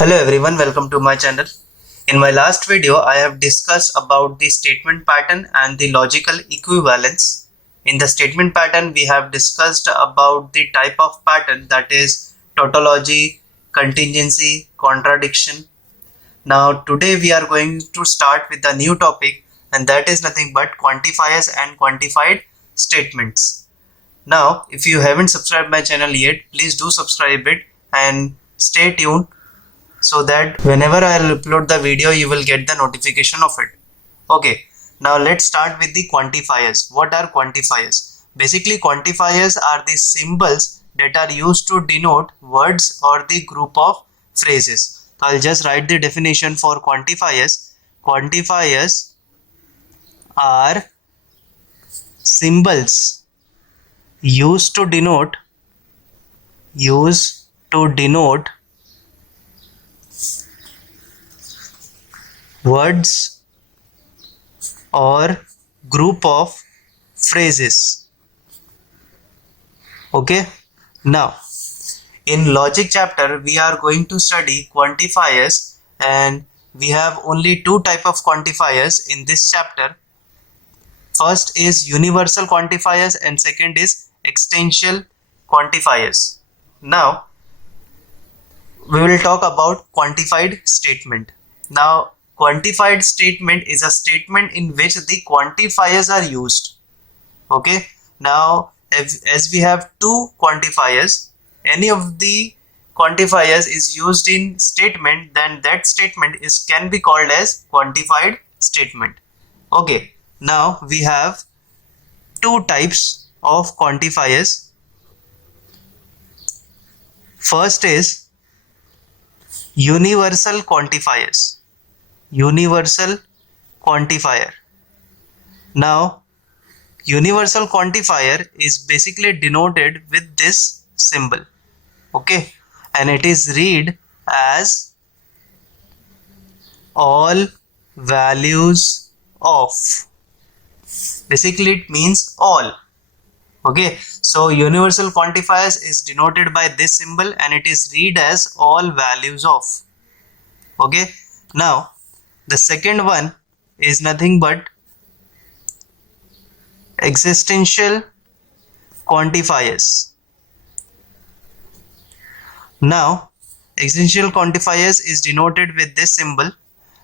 Hello everyone, welcome to my channel. In my last video, I have discussed about the statement pattern and the logical equivalence. In the statement pattern, we have discussed about the type of pattern, that is tautology, contingency, contradiction. Now today we are going to start with a new topic, and that is nothing but quantifiers and quantified statements. Now if you haven't subscribed my channel yet, please do subscribe it and stay tuned so that whenever I'll upload the video you will get the notification of it. Okay, now let's start with the quantifiers. What are quantifiers? Basically, quantifiers are the symbols that are used to denote words or the group of phrases. So I'll just write the definition for quantifiers. Quantifiers are symbols used to denote words or group of phrases. Okay, now in logic chapter we are going to study quantifiers, and we have only two type of quantifiers in this chapter. First is universal quantifiers and second is extensional quantifiers. Now we will talk about quantified statement. Now quantified statement is a statement in which the quantifiers are used. Okay, now as we have two quantifiers, any of the quantifiers is used in statement, then that statement can be called as quantified statement. Okay, now we have two types of quantifiers. First is universal quantifiers. Universal quantifier. Now universal quantifier is basically denoted with this symbol. Okay, and it is read as all values of. Basically it means all. Okay, so universal quantifiers is denoted by this symbol and it is read as all values of. Okay, now the second one is nothing but existential quantifiers. Now existential quantifiers is denoted with this symbol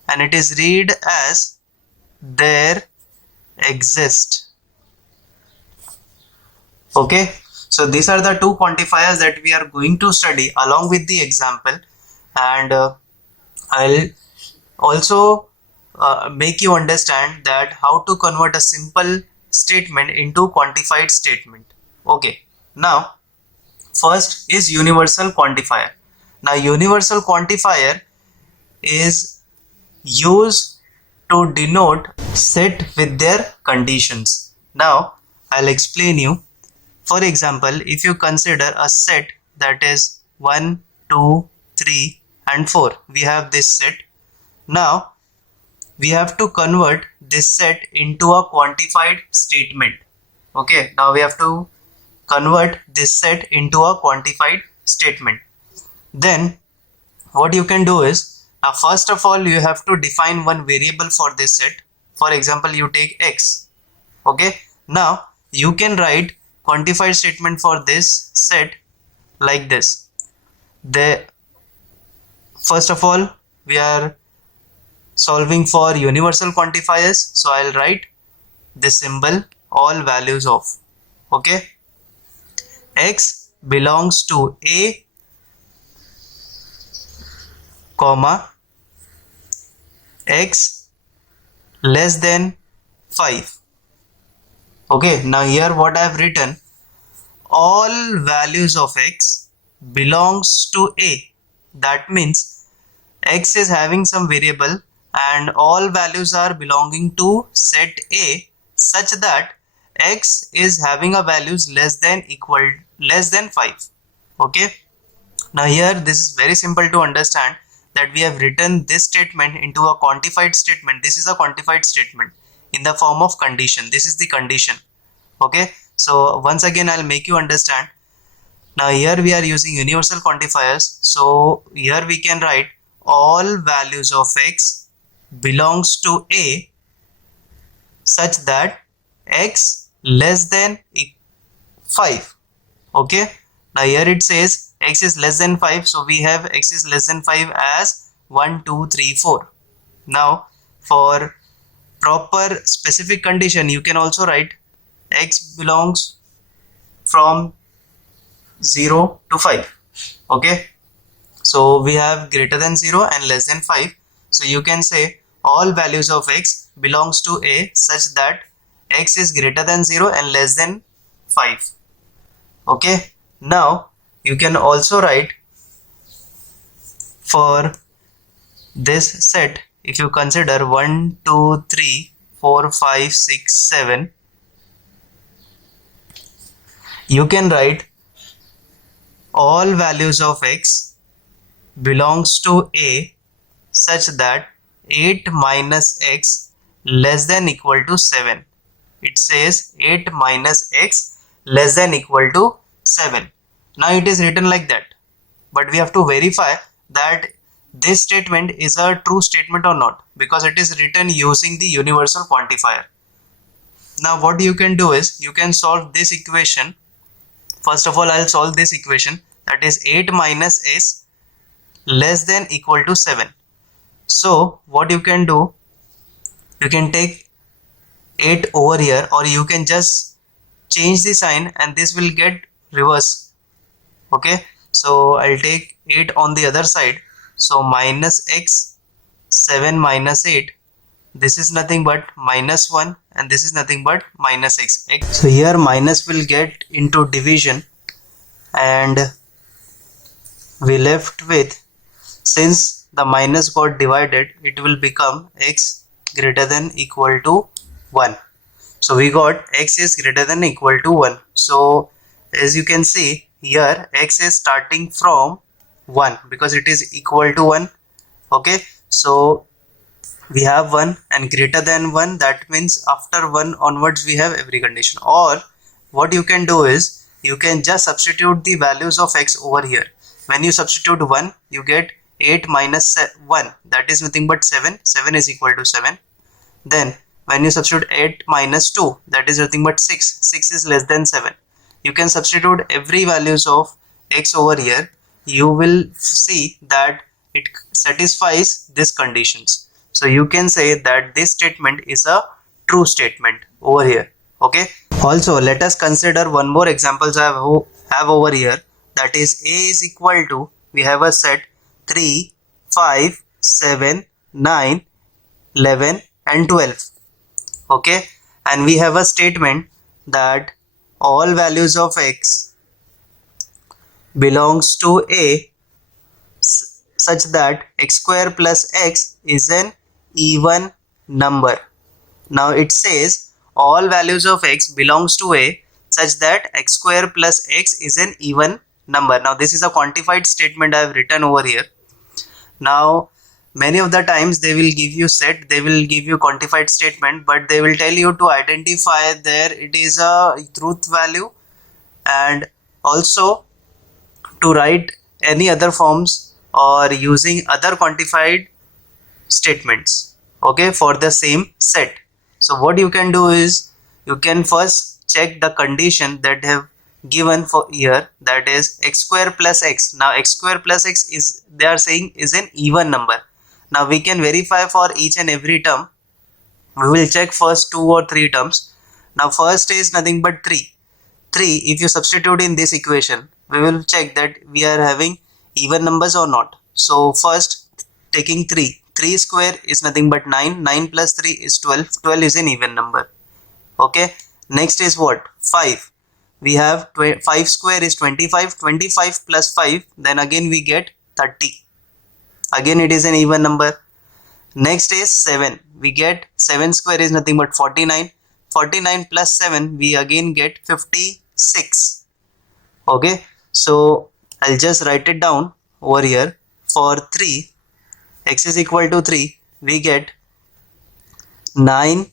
and it is read as there exist. Okay, so these are the two quantifiers that we are going to study along with the example, and I'll also make you understand that how to convert a simple statement into quantified statement. Okay, now first is universal quantifier. Now universal quantifier is used to denote set with their conditions. Now I'll explain you. For example, if you consider a set that is 1, 2, 3 and 4, we have this set. Now we have to convert this set into a quantified statement. Okay, now we have to convert this set into a quantified statement. Then what you can do is, now first of all you have to define one variable for this set. For example, you take x. Okay, now you can write quantified statement for this set like this. First of all we are solving for universal quantifiers, so I'll write this symbol all values of. Okay, x belongs to a comma x less than 5. Okay, now here what I have written, all values of x belongs to a. That means x is having some variable and all values are belonging to set a such that x is having a values less than 5. Okay, now here this is very simple to understand that we have written this statement into a quantified statement. This is a quantified statement in the form of condition. This is the condition. Okay, so once again I'll make you understand. Now here we are using universal quantifiers, so here we can write all values of x belongs to a such that x less than 5. Okay, now here it says x is less than 5, so we have x is less than 5 as 1 2 3 4. Now for proper specific condition, you can also write x belongs from 0 to 5. Okay, so we have greater than 0 and less than 5, so you can say all values of x belongs to a such that x is greater than 0 and less than 5. Okay, now you can also write for this set, if you consider 1 2 3 4 5 6 7, you can write all values of x belongs to a such that 8 minus x less than equal to 7. It says 8 minus x less than equal to 7. Now it is written like that, but we have to verify that this statement is a true statement or not, because it is written using the universal quantifier. Now what you can do is you can solve this equation. First of all, I'll solve this equation, that is 8 minus s less than equal to 7. So what you can do, you can take 8 over here, or you can just change the sign and this will get reverse. Okay, so I'll take 8 on the other side, so minus x 7 minus 8, this is nothing but minus 1 and this is nothing but minus x. So here minus will get into division and we left with, since the minus got divided, it will become x greater than equal to 1. So we got x is greater than equal to 1. So as you can see here, x is starting from 1 because it is equal to 1. Okay, so we have 1 and greater than 1, that means after 1 onwards we have every condition. Or what you can do is you can just substitute the values of x over here. When you substitute 1, you get 8 minus 1, that is nothing but 7. 7 is equal to 7. Then when you substitute 8 minus 2, that is nothing but 6. 6 is less than 7. You can substitute every values of x over here. You will see that it satisfies these conditions. So you can say that this statement is a true statement over here. Okay. Also, let us consider one more examples I have over here. That is a is equal to, we have a set 3, 5, 7, 9, 11 and 12. Okay, and we have a statement that all values of x belongs to a such that x square plus x is an even number. Now it says all values of x belongs to a such that x square plus x is an even number. Now this is a quantified statement I have written over here. Now many of the times they will give you set, they will give you quantified statement, but they will tell you to identify there it is a truth value, and also to write any other forms or using other quantified statements, okay, for the same set. So what you can do is you can first check the condition that have given for here, that is x square plus x. Now x square plus x is, they are saying, is an even number. Now we can verify for each and every term. We will check first 2 or 3 terms. Now first is nothing but 3. 3, if you substitute in this equation, we will check that we are having even numbers or not. So first taking 3. 3 square is nothing but 9. 9 plus 3 is 12. 12 is an even number. Okay. Next is what? 5. We have 5 square is 25. 25 plus 5, then again we get 30. Again it is an even number. Next is 7. We get 7 square is nothing but 49. 49 plus 7, we again get 56. Okay. So I'll just write it down over here. For 3, x is equal to 3, we get 9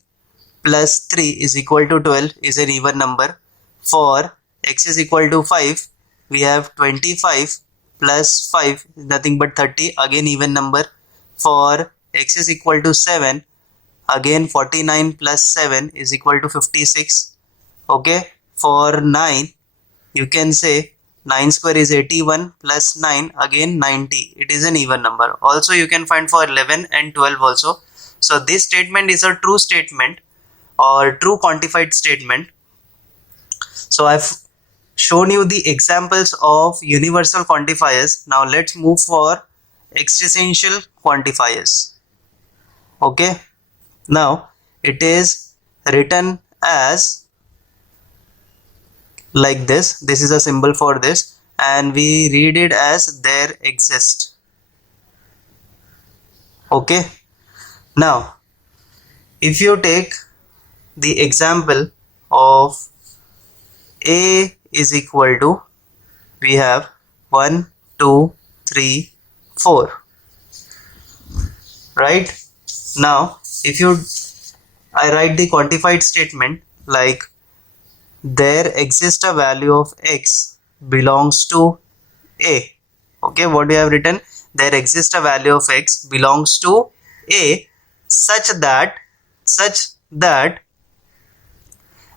plus 3 is equal to 12 is an even number. For x is equal to 5, we have 25 plus 5 is nothing but 30, again even number. For x is equal to 7, again 49 plus 7 is equal to 56. Okay, for 9 you can say 9 square is 81 plus 9 again 90, it is an even number. Also you can find for 11 and 12 also. So this statement is a true statement or true quantified statement. So I've shown you the examples of universal quantifiers. Now let's move for existential quantifiers. Okay, now it is written as like this. This is a symbol for this, and we read it as there exist. Okay, now if you take the example of a is equal to, we have 1 2 3 4, right? Now if you I write the quantified statement like there exists a value of x belongs to a. Okay, what we have written, there exists a value of x belongs to a such that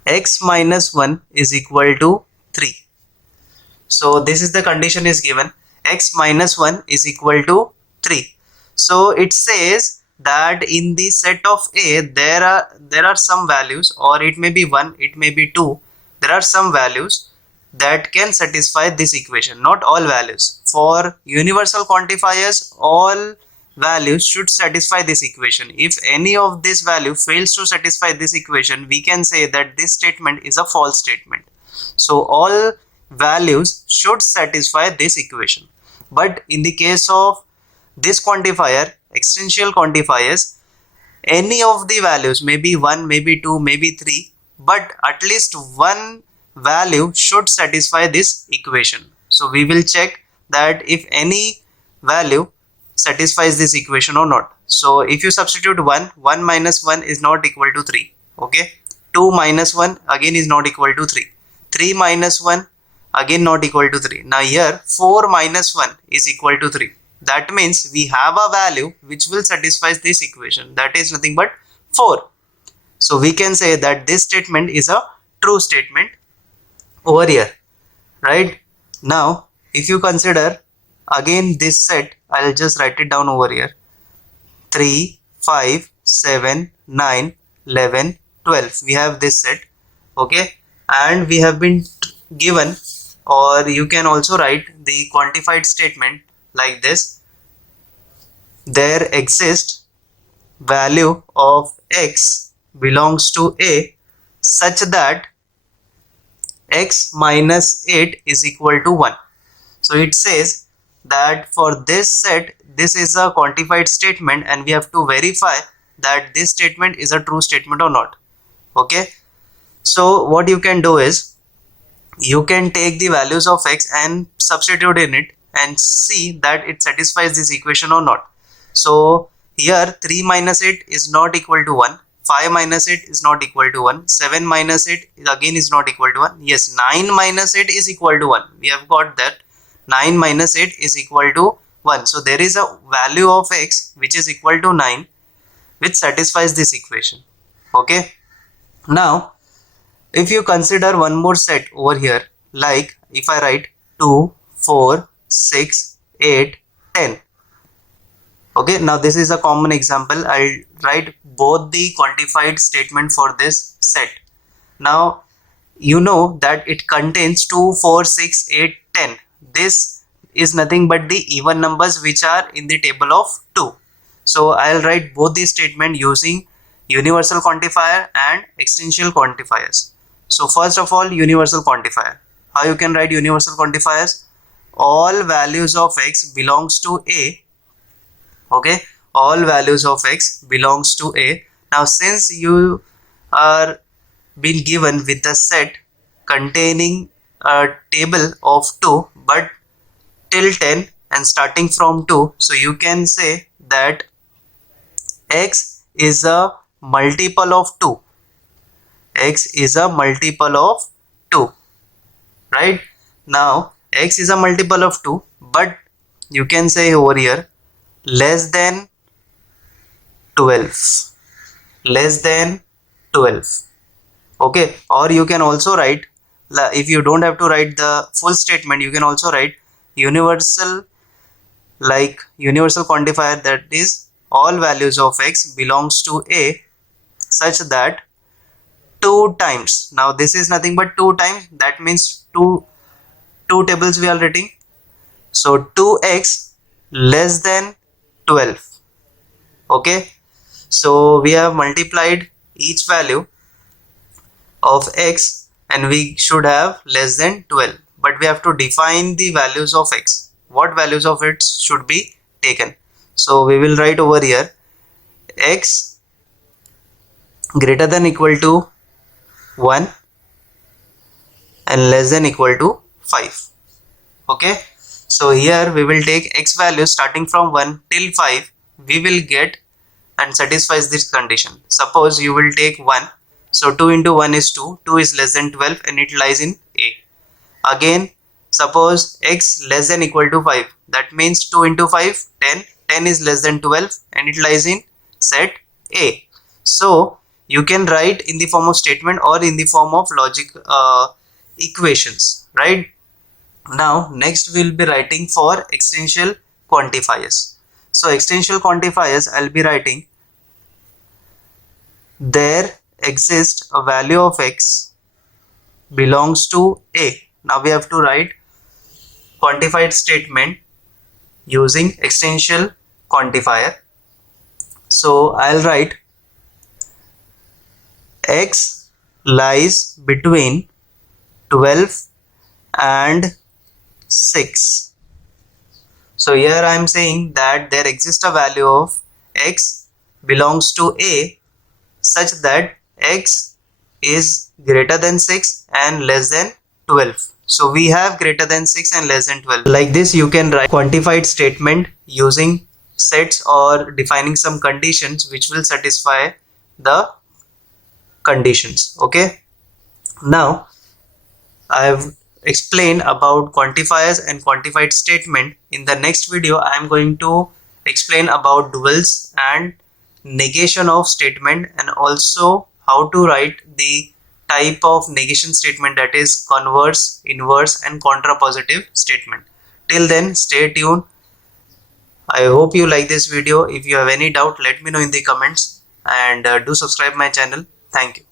x minus 1 is equal to 3. So this is the condition is given, x minus 1 is equal to 3. So it says that in the set of a there are some values, or it may be 1, it may be 2, there are some values that can satisfy this equation. Not all values. For universal quantifiers, all values should satisfy this equation. If any of this value fails to satisfy this equation, we can say that this statement is a false statement. So all values should satisfy this equation. But in the case of this quantifier, existential quantifiers, any of the values, maybe 1, maybe 2, maybe 3, but at least one value should satisfy this equation. So we will check that if any value satisfies this equation or not. So if you substitute 1 minus 1 is not equal to 3. Okay, 2 minus 1 again is not equal to 3. 3 minus 1 again not equal to 3. Now here 4 minus 1 is equal to 3. That means we have a value which will satisfy this equation, that is nothing but 4. So we can say that this statement is a true statement over here, right? Now if you consider again this set, I'll just write it down over here, 3 5 7 9 11 12, we have this set. Okay, and we have been given, or you can also write the quantified statement like this, there exists value of x belongs to a such that x minus 8 is equal to 1. So it says that for this set, this is a quantified statement, and we have to verify that this statement is a true statement or not. Okay, so what you can do is you can take the values of x and substitute in it and see that it satisfies this equation or not. So here 3 minus 8 is not equal to 1, 5 minus 8 is not equal to 1, 7 minus 8 again is not equal to 1. Yes, 9 minus 8 is equal to 1. We have got that 9 minus 8 is equal to 1. So there is a value of x which is equal to 9 which satisfies this equation. Okay, now if you consider one more set over here, like if I write 2 4 6 8 10. Okay, now this is a common example. I'll write both the quantified statement for this set. Now you know that it contains 2 4 6 8 10. This is nothing but the even numbers which are in the table of 2. So I'll write both the statement using universal quantifier and existential quantifiers. So first of all, universal quantifier. How you can write universal quantifiers? All values of x belongs to a. Okay, all values of x belongs to a. Now since you are been given with a set containing a table of 2 but till 10 and starting from 2, so you can say that x is a multiple of 2. X is a multiple of 2, right? Now x is a multiple of 2, but you can say over here less than 12, less than 12. Okay, or you can also write, if you don't have to write the full statement, you can also write universal, like universal quantifier, that is all values of x belongs to A such that 2 times, now this is nothing but 2 times, that means two tables we are writing, so 2x less than 12. Okay, so we have multiplied each value of x and we should have less than 12, but we have to define the values of x, what values of it should be taken. So we will write over here x greater than equal to 1 and less than equal to 5. Okay, so here we will take x values starting from 1 till 5, we will get and satisfies this condition. Suppose you will take 1, so 2 into 1 is 2, 2 is less than 12 and it lies in A. Again, suppose x less than equal to 5, that means 2 into 5, 10, 10 is less than 12 and it lies in set A. So you can write in the form of statement or in the form of logic equations, right? Now next we will be writing for extensional quantifiers. So extensional quantifiers, I'll be writing there exists a value of x belongs to A. Now we have to write quantified statement using extensional quantifier. So I'll write x lies between 12 and 6. So here I am saying that there exists a value of x belongs to A such that x is greater than 6 and less than 12. So we have greater than 6 and less than 12. Like this you can write quantified statement using sets or defining some conditions which will satisfy the conditions. Okay, now I have explained about quantifiers and quantified statement. In the next video I am going to explain about duals and negation of statement, and also how to write the type of negation statement, that is converse, inverse and contrapositive statement. Till then, stay tuned. I hope you like this video. If you have any doubt, let me know in the comments, and do subscribe my channel. Thank you.